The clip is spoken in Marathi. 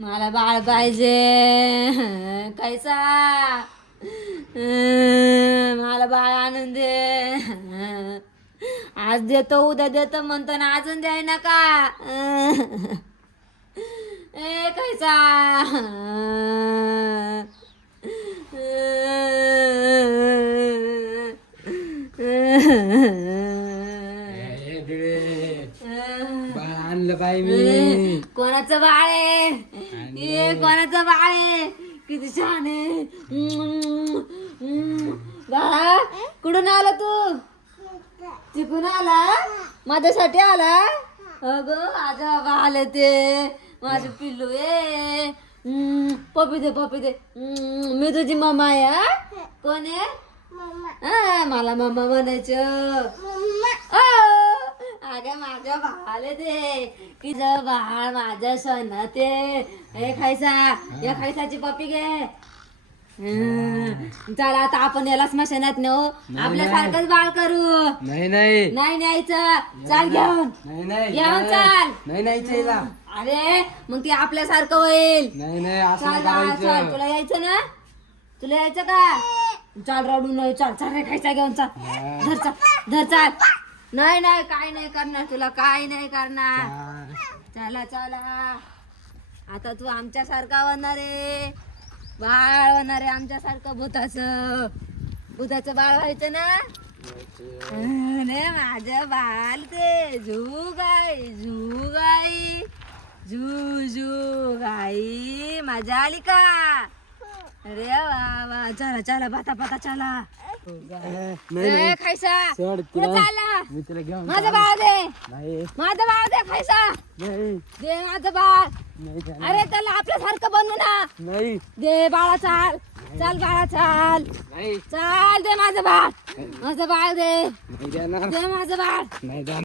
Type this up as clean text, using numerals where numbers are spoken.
मला बाळ पाहिजे. कैसा मला बाळ आणून दे. आज देतो उद्या देतो म्हणतो ना अजून द्याय नका. ए कैसा बाळ आणलं बाई मी. कोणाचं बाळ आहे? ये कोणाचं बाळ आहे? किती छान आहे. बाळा कुठून आला तू? तिकून आला? माझ्यासाठी आला? अगं माझ्या बाळ ते माझे पिल्लू आहे. पपी दे पपी दे. मी तुझी मम्मा आहे. हा? कोण आहे? मला मम्मा म्हणायचं. अगं माझ्या बाळाला दे. तुझं बाळ माझं सण ते. हे खायचा या खायसाची पप्पी घे. चला आता आपण याला स्मशानात नेऊ. आपल्यासारखंच बाळ करू. नाही नाही नाही न्यायचं. चाल घेऊन नाही नाही घेऊन चाल. नाही नाही चला. अरे मग ते आपल्यासारखं होईल. नाही नाही असं चाल नाही बाळा चाल. करायचं. तुला यायचं ना? तुला यायचं का? चाल रडू नाही. चाल चाल रे खायचा घेऊन चाल. धर चाल धर चाल. नाही नाही काय नाही करणार तुला. काय नाही करणार. चला चला आता तू आमच्यासारखा होणार आहे. बाळ होणार आहे आमच्यासारखं. भूताचं बाळ व्हायचं ना. अरे माझं बाळ ते झू गाई झू झू गाई. मजा आली का? अरे वा वा. चला चला पाता पाता चला. नाही खायचा सोड कुठं तिला. चालला? मी तिला घेऊन माझं बाळ दे. नाही माझं बाळ दे. खायचा नाही दे माझं बाळ. नाही जाणार. अरे त्याला आपल्यासारखं बनवू ना. नाही दे बाळा चाल. चाल बाळा चाल. नाही चाल दे माझं बाळ. माझं बाळ दे. नाही जाणार. दे माझं बाळ. नाही जाणार.